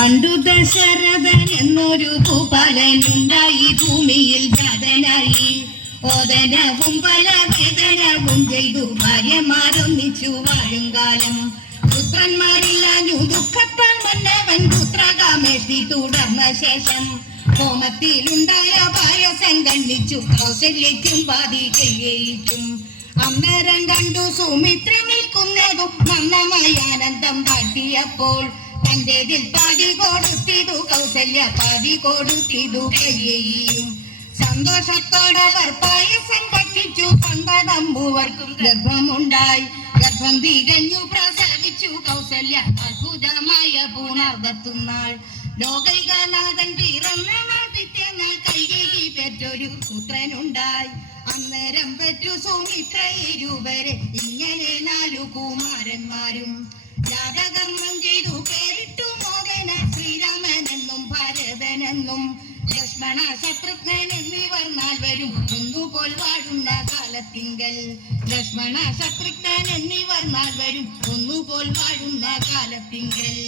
പണ്ടു ദശരഥൻ എന്നൊരു ഭൂപാലനുണ്ടായി, ഭൂമിയിൽ ജാതനായി. ഓദനവും പലവേദനവും ചെയ്തു ഭാര്യമാരൊന്നിച്ചു വാഴും കാലം. പുത്രന്മാരില്ലാഞ്ഞു ദുഃഖത്താൽ മന്നവൻ പുത്രകാമേഷ്ടി തുടർന്ന ശേഷം ഹോമത്തിലുണ്ടായ പായസം കണ്ണിച്ചു കൗസല്യയ്ക്കും പാതി കയ്യേറ്റും. അന്നേരം കണ്ടു സുമിത്ര നിൽക്കുന്നതും നന്നമായി ആനന്ദം കാട്ടിയപ്പോൾ തന്റേതിൽ പാതി കൊടുത്തിതു കൗസല്യ, പാതി കൊടുത്തിതു കയ്യേയും. സന്തോഷത്തോടവർ പായസം ഭക്ഷിച്ചു. പന്തതമ്പുവർക്കും ഗർഭമുണ്ടായി. ഗർഭം തികഞ്ഞു പ്രസവിച്ചു കൗസല്യ, അത്ഭുതമായ പുണർവത്തുന്നാൾ. ലോകൈകനാഥൻ പിറന്ന പിറ്റേന്നാൾ കൈകേയി പെറ്റൊരു പുത്രനുണ്ടായി. അന്നേരം പെറ്റു സുമിത്ര ഇരുവരെ, ഇങ്ങനെ 4 കുമാരന്മാരും. ജാതകർമ്മം ചെയ്തു പേരിട്ടു മോദന, ശ്രീരാമനെന്നും ഭരതനെന്നും ലക്ഷ്മണ ശത്രുഘ്നൻ എന്നിവർ 4 ഒന്നുപോൽ വാഴുന്ന കാലത്തിങ്കൽ. ലക്ഷ്മണ ശത്രുഘ്നൻ എന്നിവർ 4 ഒന്നുപോൽ വാഴുന്ന കാലത്തിങ്കൽ.